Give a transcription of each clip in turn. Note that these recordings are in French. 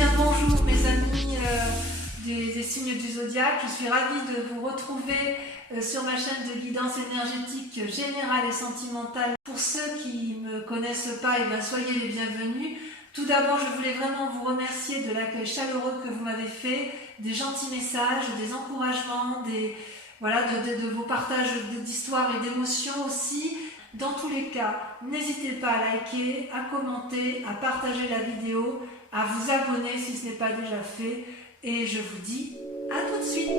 bien bonjour mes amis des signes du zodiaque, je suis ravie de vous retrouver sur ma chaîne de guidance énergétique générale et sentimentale. Pour ceux qui ne me connaissent pas, soyez les bienvenus. Tout d'abord, je voulais vraiment vous remercier de l'accueil chaleureux que vous m'avez fait, des gentils messages, des encouragements, de vos partages d'histoires et d'émotions aussi. Dans tous les cas, n'hésitez pas à liker, à commenter, à partager la vidéo, à vous abonner si ce n'est pas déjà fait. Et je vous dis à tout de suite.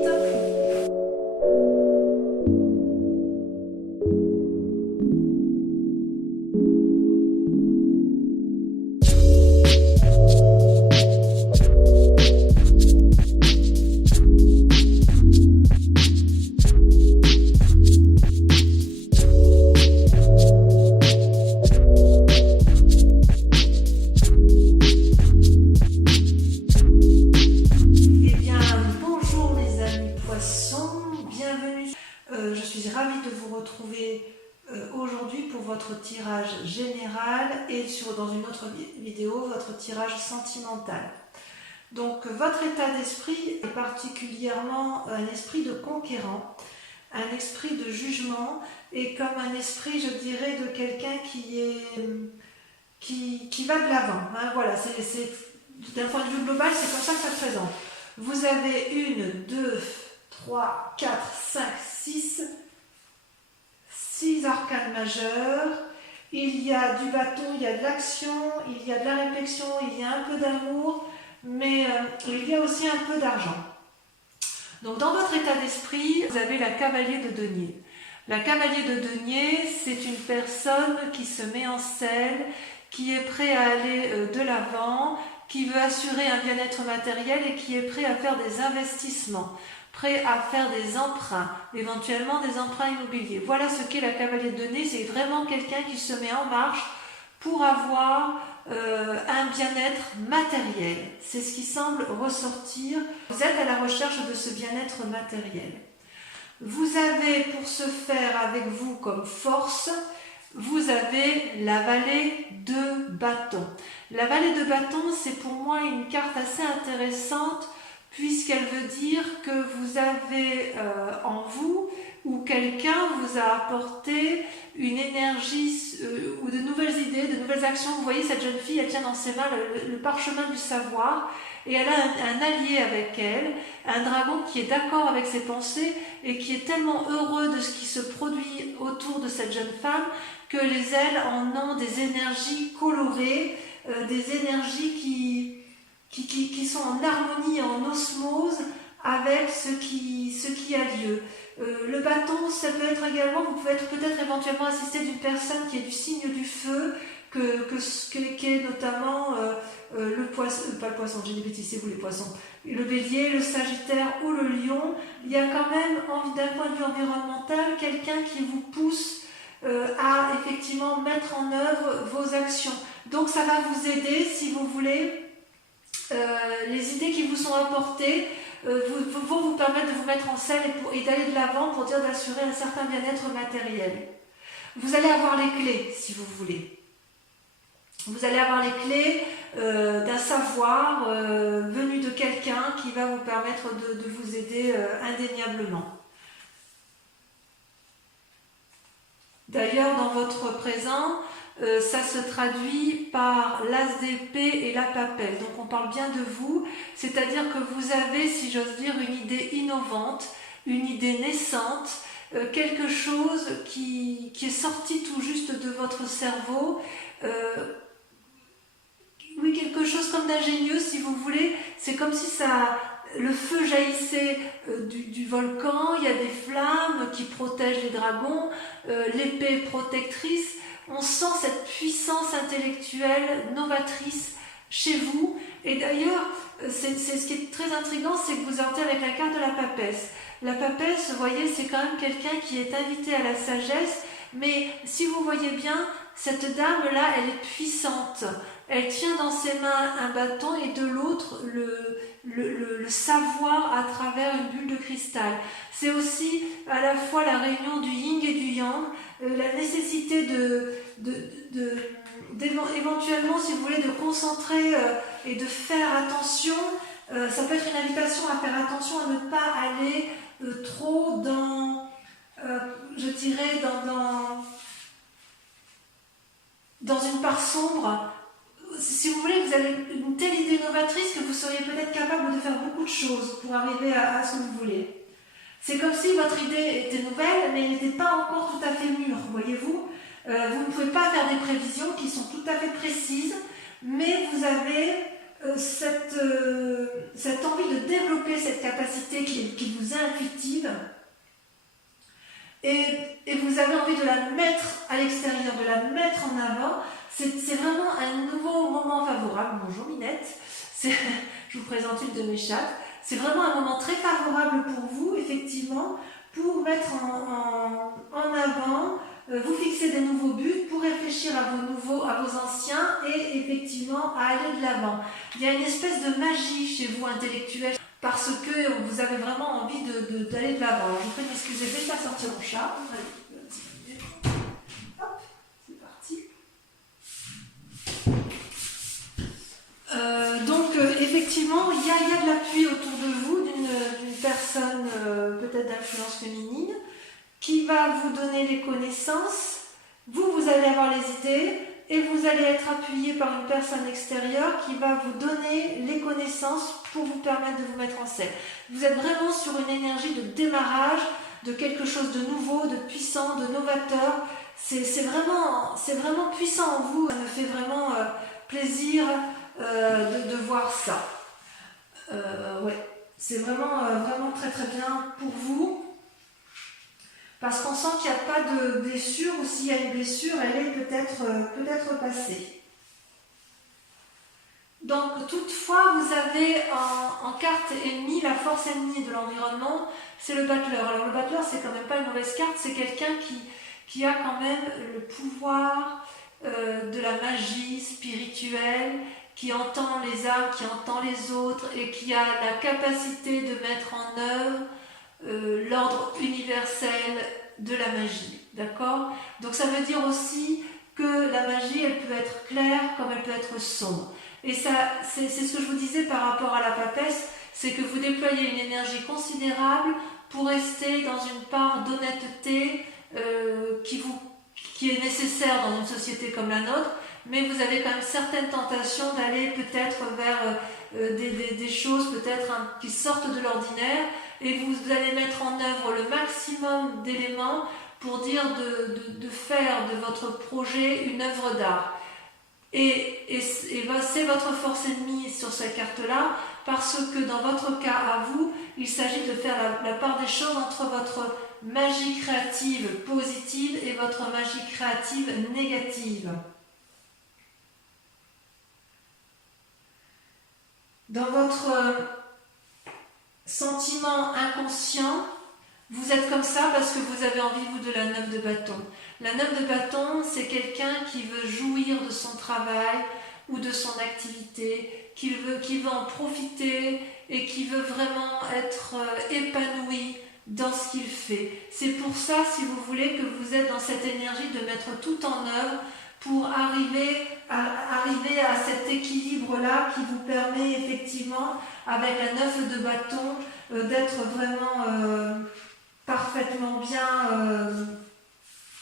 Je suis ravie de vous retrouver aujourd'hui pour votre tirage général et dans une autre vidéo, votre tirage sentimental. Donc votre état d'esprit est particulièrement un esprit de conquérant, un esprit de jugement et comme un esprit, je dirais, de quelqu'un qui va de l'avant. Hein, voilà, d'un point de vue global, c'est comme ça que ça se présente. Vous avez 1, 2, 3, 4, 5, 6 arcanes majeurs. Il y a du bâton, il y a de l'action, il y a de la réflexion, il y a un peu d'amour, mais il y a aussi un peu d'argent. Donc dans votre état d'esprit, vous avez la cavalier de denier. La cavalier de denier, c'est une personne qui se met en selle, qui est prêt à aller de l'avant, qui veut assurer un bien-être matériel et qui est prêt à faire des investissements, prêt à faire des emprunts, éventuellement des emprunts immobiliers. Voilà ce qu'est la cavalier de denier, c'est vraiment quelqu'un qui se met en marche pour avoir un bien-être matériel. C'est ce qui semble ressortir. Vous êtes à la recherche de ce bien-être matériel. Vous avez pour ce faire avec vous comme force, vous avez la vallée de bâton. La vallée de bâton, c'est pour moi une carte assez intéressante puisqu'elle veut dire que vous avez en vous ou quelqu'un vous a apporté une énergie ou de nouvelles idées, de nouvelles actions. Vous voyez cette jeune fille, elle tient dans ses mains le parchemin du savoir et elle a un allié avec elle, un dragon qui est d'accord avec ses pensées et qui est tellement heureux de ce qui se produit autour de cette jeune femme que les ailes en ont des énergies colorées, des énergies qui sont en harmonie, en osmose avec ce qui a lieu. Le bâton, ça peut être également, vous pouvez être peut-être éventuellement assisté d'une personne qui est du signe du feu, qui est notamment le poisson, pas le poisson, j'ai des bêtises, c'est vous les poissons, le bélier, le sagittaire ou le lion. Il y a quand même, d'un point de vue environnemental, quelqu'un qui vous pousse à effectivement mettre en œuvre vos actions. Donc ça va vous aider, si vous voulez, les idées qui vous sont apportées vont vous permettre de vous mettre en selle et d'aller de l'avant pour dire d'assurer un certain bien-être matériel. Vous allez avoir les clés, si vous voulez. Vous allez avoir les clés d'un savoir venu de quelqu'un qui va vous permettre de vous aider indéniablement. D'ailleurs, dans votre présent, ça se traduit par l'as d'épée et la papelle. Donc on parle bien de vous, c'est-à-dire que vous avez, si j'ose dire, une idée innovante, une idée naissante, quelque chose qui est sorti tout juste de votre cerveau. Oui, quelque chose comme d'ingénieux, si vous voulez. C'est comme si le feu jaillissait du volcan, il y a des flammes qui protègent les dragons, l'épée protectrice. On sent cette puissance intellectuelle novatrice chez vous. Et d'ailleurs, c'est ce qui est très intriguant, c'est que vous sortez avec la carte de la papesse. La papesse, vous voyez, c'est quand même quelqu'un qui est invité à la sagesse, mais si vous voyez bien, cette dame-là, elle est puissante. Elle tient dans ses mains un bâton et de l'autre le savoir à travers une bulle de cristal. C'est aussi à la fois la réunion du yin et du yang, la nécessité éventuellement, si vous voulez, de concentrer et de faire attention. Ça peut être une invitation à faire attention à ne pas aller trop dans, je dirais, dans une part sombre. Si vous voulez, vous avez une telle idée novatrice que vous seriez peut-être capable de faire beaucoup de choses pour arriver à ce que vous voulez. C'est comme si votre idée était nouvelle, mais elle n'était pas encore tout à fait mûre, voyez-vous. Vous ne pouvez pas faire des prévisions qui sont tout à fait précises, mais vous avez cette envie de développer cette capacité qui vous est intuitive, et vous avez envie de la mettre à l'extérieur, de la mettre en avant. C'est vraiment un nouveau moment favorable. Bonjour Minette, je vous présente une de mes chattes. C'est vraiment un moment très favorable pour vous, effectivement, pour mettre en avant, vous fixer des nouveaux buts, pour réfléchir à vos anciens et effectivement à aller de l'avant. Il y a une espèce de magie chez vous intellectuelle parce que vous avez vraiment envie d'aller de l'avant. Je vous prie de m'excuser, je vais faire sortir mon chat. Hop, c'est parti. Donc effectivement, il y a de l'appui autour de vous d'une personne peut-être d'influence féminine qui va vous donner les connaissances. Vous allez avoir les idées et vous allez être appuyé par une personne extérieure qui va vous donner les connaissances pour vous permettre de vous mettre en scène. Vous êtes vraiment sur une énergie de démarrage, de quelque chose de nouveau, de puissant, de novateur. C'est vraiment puissant en vous. Ça me fait vraiment plaisir de voir ça. Ouais, c'est vraiment très très bien pour vous. Parce qu'on sent qu'il n'y a pas de blessure, ou s'il y a une blessure, elle est peut-être passée. Donc toutefois, vous avez en carte ennemie, la force ennemie de l'environnement, c'est le battleur. Alors le battleur, c'est quand même pas une mauvaise carte, c'est quelqu'un qui a quand même le pouvoir de la magie spirituelle, qui entend les âmes, qui entend les autres et qui a la capacité de mettre en œuvre l'ordre universel de la magie, d'accord? Donc ça veut dire aussi que la magie, elle peut être claire comme elle peut être sombre. Et ça, c'est ce que je vous disais par rapport à la papesse, c'est que vous déployez une énergie considérable pour rester dans une part d'honnêteté qui est nécessaire dans une société comme la nôtre, mais vous avez quand même certaines tentations d'aller peut-être vers des choses peut-être qui sortent de l'ordinaire, et vous allez mettre en œuvre le maximum d'éléments pour dire de faire de votre projet une œuvre d'art. Et c'est votre force ennemie sur cette carte-là, parce que dans votre cas à vous, il s'agit de faire la part des choses entre votre magie créative positive et votre magie créative négative. Dans votre sentiment inconscient, vous êtes comme ça parce que vous avez envie, vous, de la 9 de bâton. La 9 de bâton, c'est quelqu'un qui veut jouir de son travail ou de son activité, qui veut en profiter et qui veut vraiment être épanoui dans ce qu'il fait. C'est pour ça, si vous voulez, que vous êtes dans cette énergie de mettre tout en œuvre pour arriver à cet équilibre-là qui vous permet effectivement, avec la 9 de bâton, d'être vraiment parfaitement bien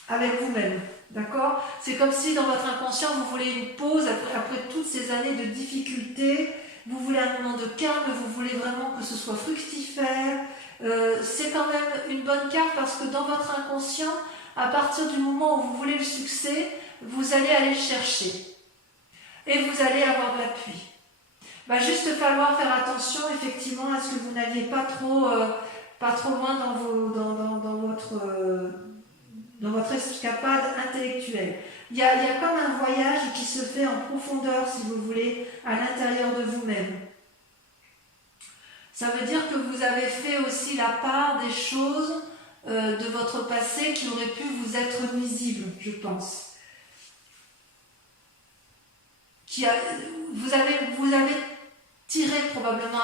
avec vous-même. D'accord? C'est comme si dans votre inconscient, vous voulez une pause après toutes ces années de difficultés. Vous voulez un moment de calme, vous voulez vraiment que ce soit fructifère. C'est quand même une bonne carte parce que dans votre inconscient, à partir du moment où vous voulez le succès, vous allez aller le chercher. Et vous allez avoir de l'appui. Il va juste falloir faire attention effectivement à ce que vous n'alliez pas trop loin dans votre escapade intellectuelle. Il y a comme un voyage qui se fait en profondeur, si vous voulez, à l'intérieur de vous-même. Ça veut dire que vous avez fait aussi la part des choses de votre passé qui auraient pu vous être nuisibles, je pense. Vous avez tiré probablement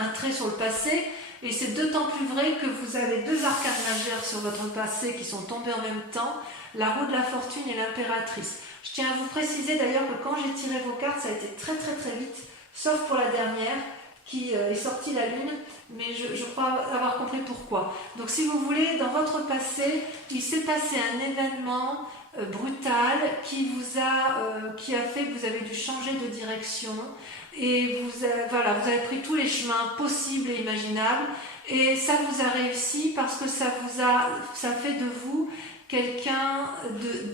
un trait sur le passé, et c'est d'autant plus vrai que vous avez deux arcanes majeures sur votre passé qui sont tombés en même temps, la roue de la fortune et l'impératrice. Je tiens à vous préciser d'ailleurs que quand j'ai tiré vos cartes, ça a été très très très vite, sauf pour la dernière qui est sortie la lune, mais je crois avoir compris pourquoi. Donc si vous voulez, dans votre passé, il s'est passé un événement brutal qui a fait que vous avez dû changer de direction et voilà, vous avez pris tous les chemins possibles et imaginables et ça vous a réussi parce que ça fait de vous quelqu'un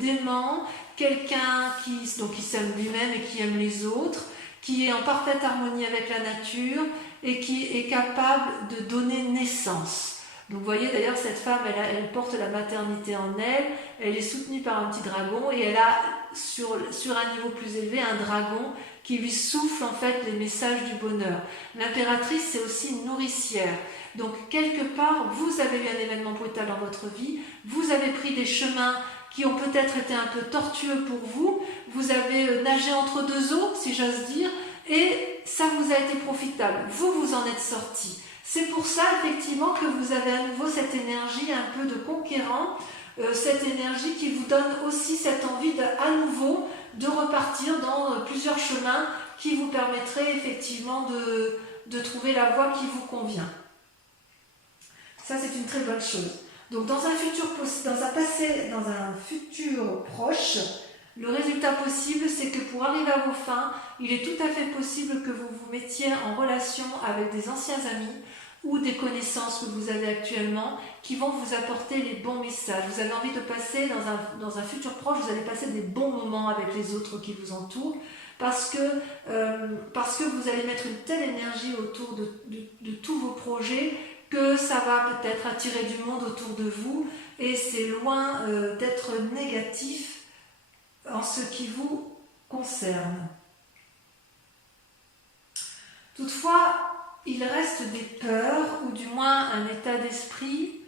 d'aimant, quelqu'un qui s'aime lui-même et qui aime les autres, qui est en parfaite harmonie avec la nature et qui est capable de donner naissance. Donc vous voyez d'ailleurs cette femme, elle porte la maternité en elle est soutenue par un petit dragon et elle a sur un niveau plus élevé un dragon qui lui souffle en fait les messages du bonheur. L'impératrice c'est aussi une nourricière. Donc quelque part vous avez eu un événement brutal dans votre vie, vous avez pris des chemins qui ont peut-être été un peu tortueux pour vous, vous avez nagé entre deux eaux si j'ose dire et ça vous a été profitable, vous en êtes sorti. C'est pour ça effectivement que vous avez à nouveau cette énergie un peu de conquérant, cette énergie qui vous donne aussi cette envie à nouveau de repartir dans plusieurs chemins qui vous permettraient effectivement de trouver la voie qui vous convient. Ça c'est une très bonne chose. Donc dans un futur proche, le résultat possible, c'est que pour arriver à vos fins, il est tout à fait possible que vous vous mettiez en relation avec des anciens amis ou des connaissances que vous avez actuellement qui vont vous apporter les bons messages. Vous avez envie de passer dans un futur proche, vous allez passer des bons moments avec les autres qui vous entourent parce que vous allez mettre une telle énergie autour de tous vos projets que ça va peut-être attirer du monde autour de vous et c'est loin d'être négatif en ce qui vous concerne. Toutefois, il reste des peurs, ou du moins un état d'esprit,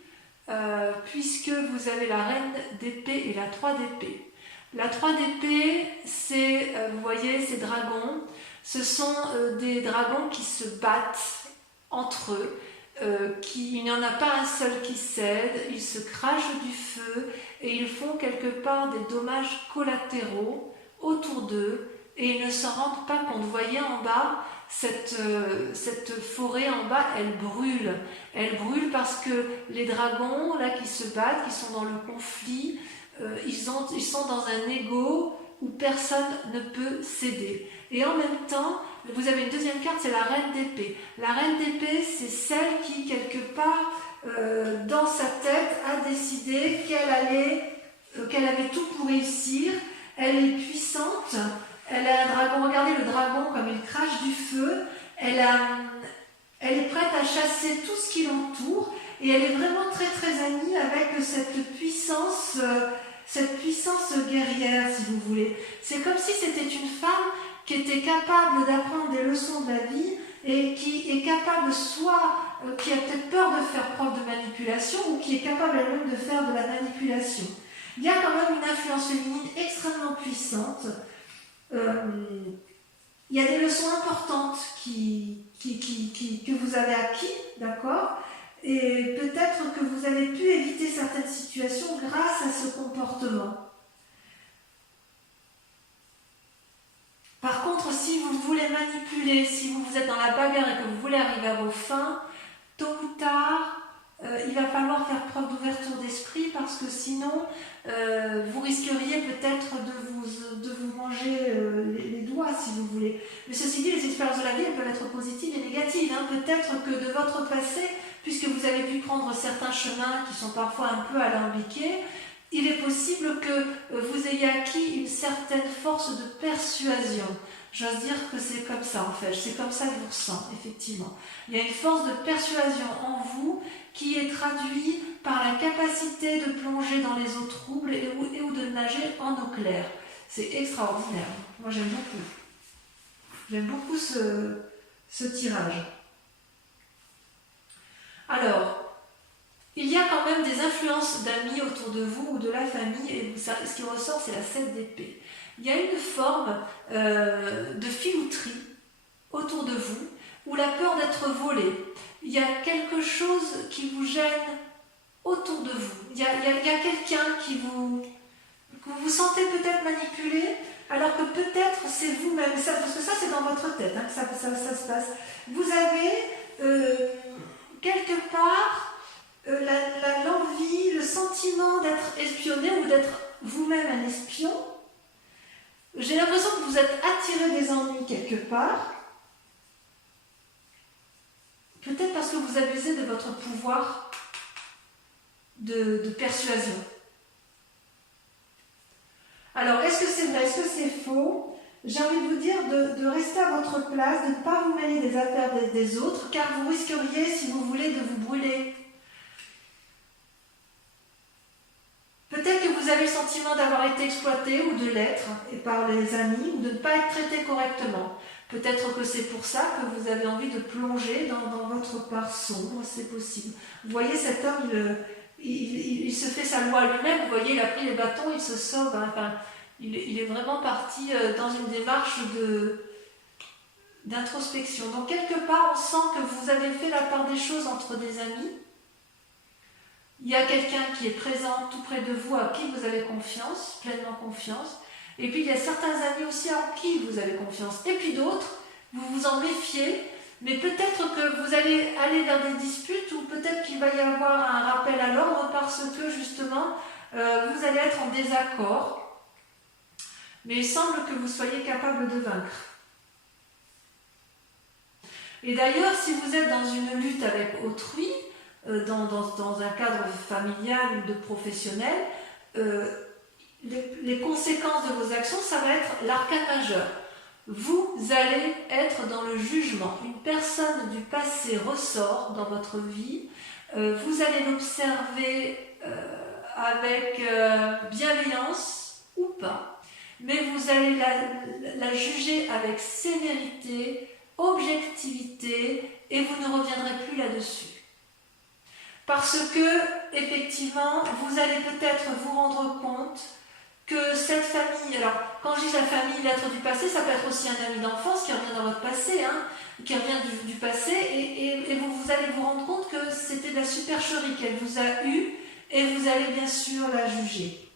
puisque vous avez la reine d'épée et la 3 d'épée. La 3 d'épée, c'est, vous voyez, ces dragons, ce sont des dragons qui se battent entre eux, il n'y en a pas un seul qui cède, ils se crachent du feu et ils font quelque part des dommages collatéraux autour d'eux et ils ne s'en rendent pas compte. Vous voyez en bas, cette forêt en bas, elle brûle. Elle brûle parce que les dragons là qui se battent, qui sont dans le conflit, ils sont dans un ego où personne ne peut céder. Et en même temps, vous avez une deuxième carte, c'est la reine d'épée. La reine d'épée, c'est celle qui, quelque part, dans sa tête, a décidé qu'elle avait tout pour réussir. Elle est puissante, elle a un dragon. Regardez le dragon comme il crache du feu. Elle est prête à chasser tout ce qui l'entoure. Et elle est vraiment très très amie avec cette puissance guerrière, si vous voulez. C'est comme si c'était une femme qui était capable d'apprendre des leçons de la vie et qui est capable qui a peut-être peur de faire preuve de manipulation ou qui est capable elle-même de faire de la manipulation. Il y a quand même une influence féminine extrêmement puissante. Il y a des leçons importantes que vous avez acquis, d'accord ? Et peut-être que vous avez pu éviter certaines situations grâce à ce comportement. Par contre, si vous voulez manipuler, si vous êtes dans la bagarre et que vous voulez arriver à vos fins, tôt ou tard, il va falloir faire preuve d'ouverture d'esprit parce que sinon, vous risqueriez peut-être de vous manger les doigts, si vous voulez. Mais ceci dit, les expériences de la vie, elles peuvent être positives et négatives. Peut-être que de votre passé, puisque vous avez pu prendre certains chemins qui sont parfois un peu alambiqués, il est possible que vous ayez acquis une certaine force de persuasion. J'ose dire que c'est comme ça en fait, c'est comme ça que je vous ressens, effectivement. Il y a une force de persuasion en vous qui est traduite par la capacité de plonger dans les eaux troubles et ou de nager en eau claire. C'est extraordinaire. Moi j'aime beaucoup. J'aime beaucoup ce tirage. Alors, il y a quand même des influences d'amis autour de vous ou de la famille, et ce qui ressort, c'est la 7 d'épée. Il y a une forme de filouterie autour de vous, ou la peur d'être volé. Il y a quelque chose qui vous gêne autour de vous. Il y a quelqu'un qui que vous vous sentez peut-être manipulé, alors que peut-être c'est vous-même, parce que ça c'est dans votre tête hein, que ça se passe. Vous avez quelque part l'envie, le sentiment d'être espionné ou d'être vous-même un espion. J'ai l'impression que vous êtes attiré des ennuis quelque part. Peut-être parce que vous abusez de votre pouvoir de persuasion. Alors, est-ce que c'est vrai, est-ce que c'est faux? J'ai envie de vous dire de rester à votre place, de ne pas vous mêler des affaires des autres, car vous risqueriez, si vous voulez, de vous brûler. Peut-être que vous avez le sentiment d'avoir été exploité ou de l'être par les amis, ou de ne pas être traité correctement. Peut-être que c'est pour ça que vous avez envie de plonger dans votre part sombre, c'est possible. Vous voyez, cet homme, il se fait sa loi lui-même, vous voyez, il a pris les bâtons, il se sauve, hein, enfin, il est vraiment parti dans une démarche d'introspection. Donc quelque part, on sent que vous avez fait la part des choses entre des amis. Il y a quelqu'un qui est présent tout près de vous, à qui vous avez confiance, pleinement confiance. Et puis il y a certains amis aussi en qui vous avez confiance. Et puis d'autres, vous vous en méfiez, mais peut-être que vous allez aller vers des disputes ou peut-être qu'il va y avoir un rappel à l'ordre parce que justement, vous allez être en désaccord. Mais il semble que vous soyez capable de vaincre. Et d'ailleurs, si vous êtes dans une lutte avec autrui, dans un cadre familial ou de professionnel, les conséquences de vos actions, ça va être l'arcane majeur. Vous allez être dans le jugement. Une personne du passé ressort dans votre vie. Vous allez l'observer avec bienveillance ou pas. Mais vous allez la juger avec sévérité, objectivité, et vous ne reviendrez plus là-dessus. Parce que, effectivement, vous allez peut-être vous rendre compte que cette famille, alors quand je dis la famille, l'être du passé, ça peut être aussi un ami d'enfance qui revient dans votre passé, hein, qui revient du passé, et vous allez vous rendre compte que c'était de la supercherie qu'elle vous a eue, et vous allez bien sûr la juger.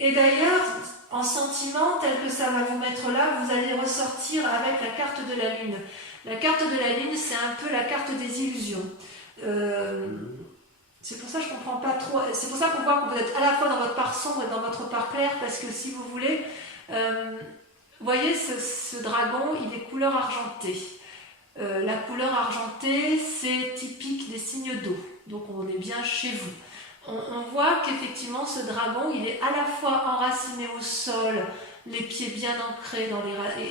Et d'ailleurs, en sentiment tel que ça va vous mettre là, vous allez ressortir avec la carte de la Lune. La carte de la Lune, c'est un peu la carte des illusions. C'est pour ça que je ne comprends pas trop. C'est pour ça qu'on voit que vous êtes à la fois dans votre part sombre et dans votre part claire, parce que si vous voulez, vous voyez ce dragon, il est couleur argentée. La couleur argentée, c'est typique des signes d'eau. Donc on est bien chez vous. On voit qu'effectivement ce dragon, il est à la fois enraciné au sol, les pieds bien ancrés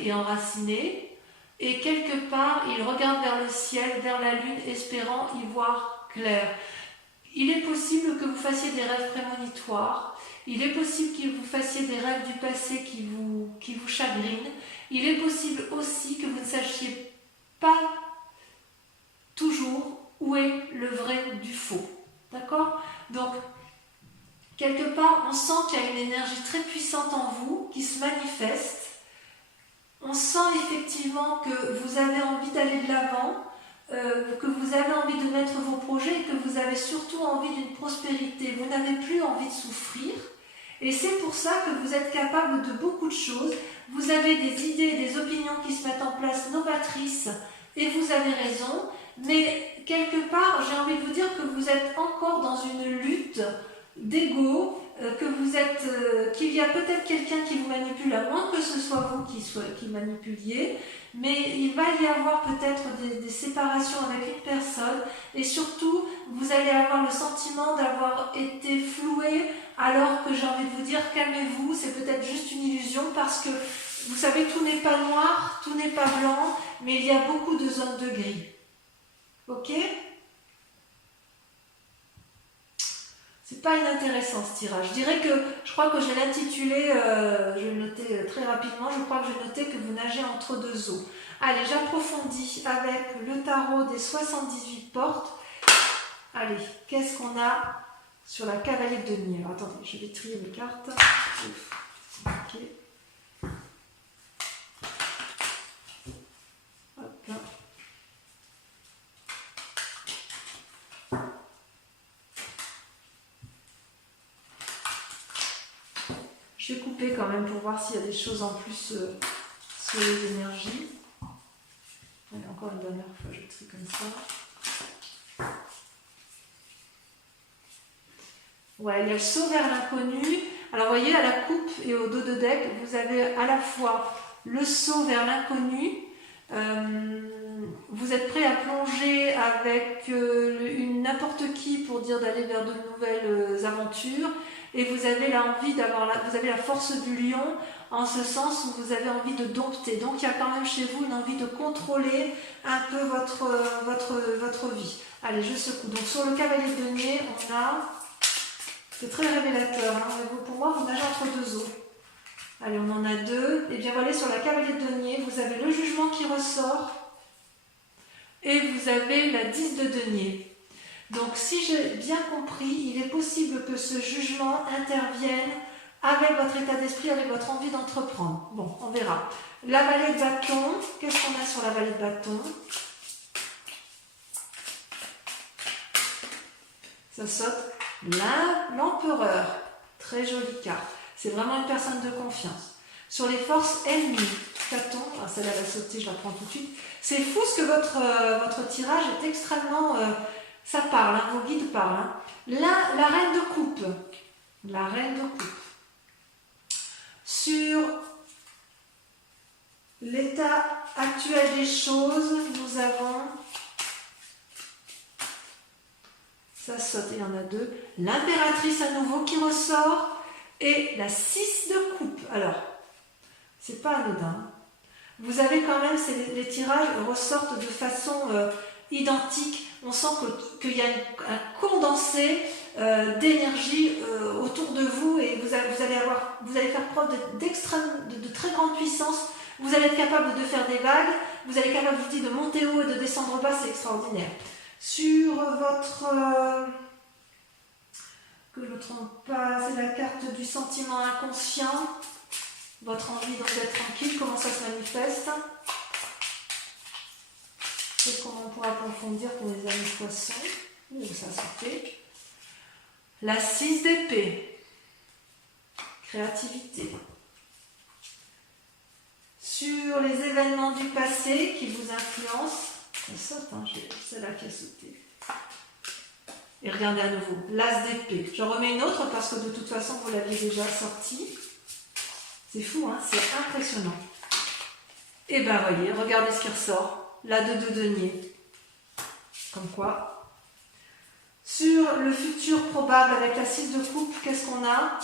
et enracinés, et quelque part, il regarde vers le ciel, vers la lune, espérant y voir clair. Il est possible que vous fassiez des rêves prémonitoires, il est possible que vous fassiez des rêves du passé qui vous chagrinent, il est possible aussi que vous ne sachiez pas toujours où est le vrai du faux. D'accord ? Donc, quelque part, on sent qu'il y a une énergie très puissante en vous qui se manifeste. On sent effectivement que vous avez envie d'aller de l'avant, que vous avez envie de mettre vos projets et que vous avez surtout envie d'une prospérité. Vous n'avez plus envie de souffrir. Et c'est pour ça que vous êtes capable de beaucoup de choses. Vous avez des idées, des opinions qui se mettent en place novatrices et vous avez raison. Mais quelque part, j'ai envie de vous dire que vous êtes encore dans une lutte d'ego, qu'il y a peut-être quelqu'un qui vous manipule, à moins que ce soit vous qui manipuliez, mais il va y avoir peut-être des séparations avec une personne, et surtout, vous allez avoir le sentiment d'avoir été floué, alors que j'ai envie de vous dire, calmez-vous, c'est peut-être juste une illusion, parce que, vous savez, tout n'est pas noir, tout n'est pas blanc, mais il y a beaucoup de zones de gris. Ok ? C'est pas inintéressant ce tirage. Je dirais que, je crois que je vais l'intituler, je vais le noter très rapidement, je crois que je vais noter que vous nagez entre deux eaux. Allez, j'approfondis avec le tarot des 78 portes. Allez, qu'est-ce qu'on a sur la cavalier de denier? Alors attendez, je vais trier mes cartes. Ok. Hop là. Je vais couper quand même pour voir s'il y a des choses en plus sur les énergies. Allez, encore une dernière fois, je trie comme ça. Ouais, il y a le saut vers l'inconnu. Alors, vous voyez, à la coupe et au dos de deck, vous avez à la fois le saut vers l'inconnu. Vous êtes prêt à plonger avec n'importe qui pour dire d'aller vers de nouvelles aventures. Et vous avez l'envie vous avez la force du lion, en ce sens où vous avez envie de dompter. Donc il y a quand même chez vous une envie de contrôler un peu votre vie. Allez, je secoue. Donc sur le cavalier de denier, on a... C'est très révélateur. Hein. Pour moi, vous nagez entre deux eaux. Allez, on en a deux. Et bien voilà, sur la cavalier de denier, vous avez le jugement qui ressort. Et vous avez la 10 de denier. Donc, si j'ai bien compris, il est possible que ce jugement intervienne avec votre état d'esprit, avec votre envie d'entreprendre. Bon, on verra. La vallée de bâton, qu'est-ce qu'on a sur la vallée de bâton? Ça saute l'empereur. Très jolie carte. C'est vraiment une personne de confiance. Sur les forces ennemies, Caton, celle-là va sauter, je la prends tout de suite. C'est fou ce que votre tirage est extrêmement... ça parle, hein, vos guides parlent. Hein. La reine de coupe. La reine de coupe. Sur l'état actuel des choses, nous avons... Ça saute, il y en a deux. L'impératrice à nouveau qui ressort. Et la 6 de coupe. Alors, c'est pas anodin. Vous avez quand même, les tirages ressortent de façon identique. On sent qu'il y a un condensé d'énergie autour de vous et vous allez faire preuve de très grande puissance. Vous allez être capable de faire des vagues. Vous allez être capable de monter haut et de descendre bas. C'est extraordinaire. Sur votre... que je ne me trompe pas, c'est la carte du sentiment inconscient. Votre envie donc d'être tranquille, comment ça se manifeste? C'est comment on pourra approfondir pour les amis poissons. Où ça se fait? La 6 d'épée. Créativité. Sur les événements du passé qui vous influencent. Ça saute, hein, c'est là qui a sauté. Et regardez à nouveau, l'as d'épée. J'en remets une autre parce que de toute façon, vous l'aviez déjà sortie. C'est fou, hein, c'est impressionnant. Et ben voyez, regardez ce qui ressort. La 2 de denier. Comme quoi. Sur le futur probable avec la 6 de coupe, qu'est-ce qu'on a?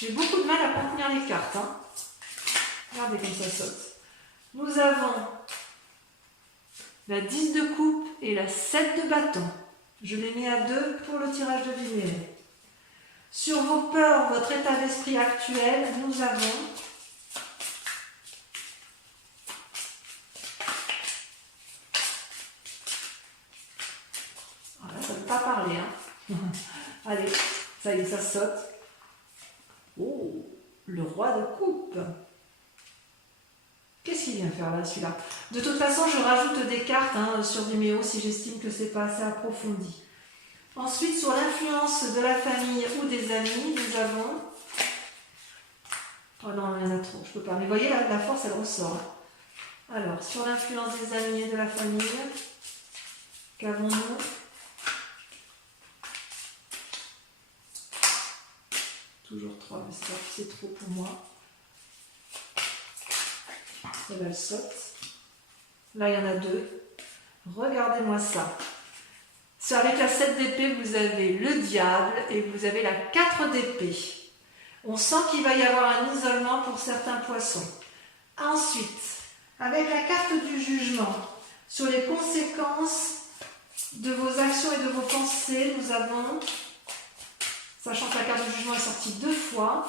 J'ai beaucoup de mal à contenir les cartes. Hein. Regardez comme ça saute. Nous avons la 10 de coupe et la 7 de bâton. Je l'ai mis à 2 pour le tirage de lumière. Sur vos peurs, votre état d'esprit actuel, nous avons voilà, ça ne veut pas parler. Hein. Allez, ça y est, ça saute. Oh, le roi de coupe. Qu'est-ce qu'il vient faire là, celui-là? De toute façon, je rajoute des cartes hein, sur Vimeo si j'estime que c'est pas assez approfondi. Ensuite, sur l'influence de la famille ou des amis, nous avons... Oh non, il y en a trop, je peux pas. Mais vous voyez, la force, elle ressort. Hein. Alors, sur l'influence des amis et de la famille, qu'avons-nous? Toujours 3, mais c'est trop pour moi. Celle-là, elle saute. Là, il y en a 2. Regardez-moi ça. Avec la 7 d'épée, vous avez le diable et vous avez la 4 d'épée. On sent qu'il va y avoir un isolement pour certains poissons. Ensuite, avec la carte du jugement, sur les conséquences de vos actions et de vos pensées, nous avons, sachant que la carte du jugement est sortie 2 fois,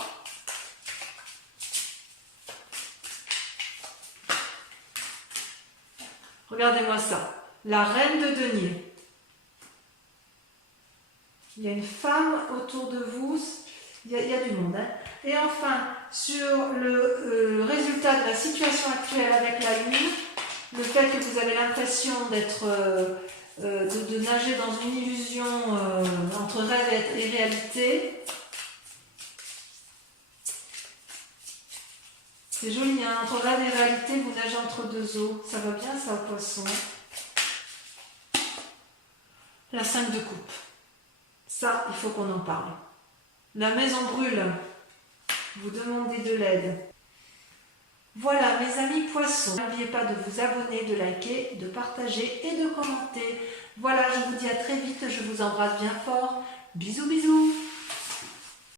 regardez-moi ça, la reine de denier. Il y a une femme autour de vous, il y a du monde. Hein. Et enfin, sur le résultat de la situation actuelle avec la lune, le fait que vous avez l'impression d'être de nager dans une illusion entre rêve et réalité. C'est joli, hein, entre rêve et réalité, vous nagez entre deux eaux. Ça va bien ça au poisson. La 5 de coupe. Ça, il faut qu'on en parle. La maison brûle. Vous demandez de l'aide. Voilà mes amis poissons. N'oubliez pas de vous abonner, de liker, de partager et de commenter. Voilà, je vous dis à très vite. Je vous embrasse bien fort. Bisous, bisous.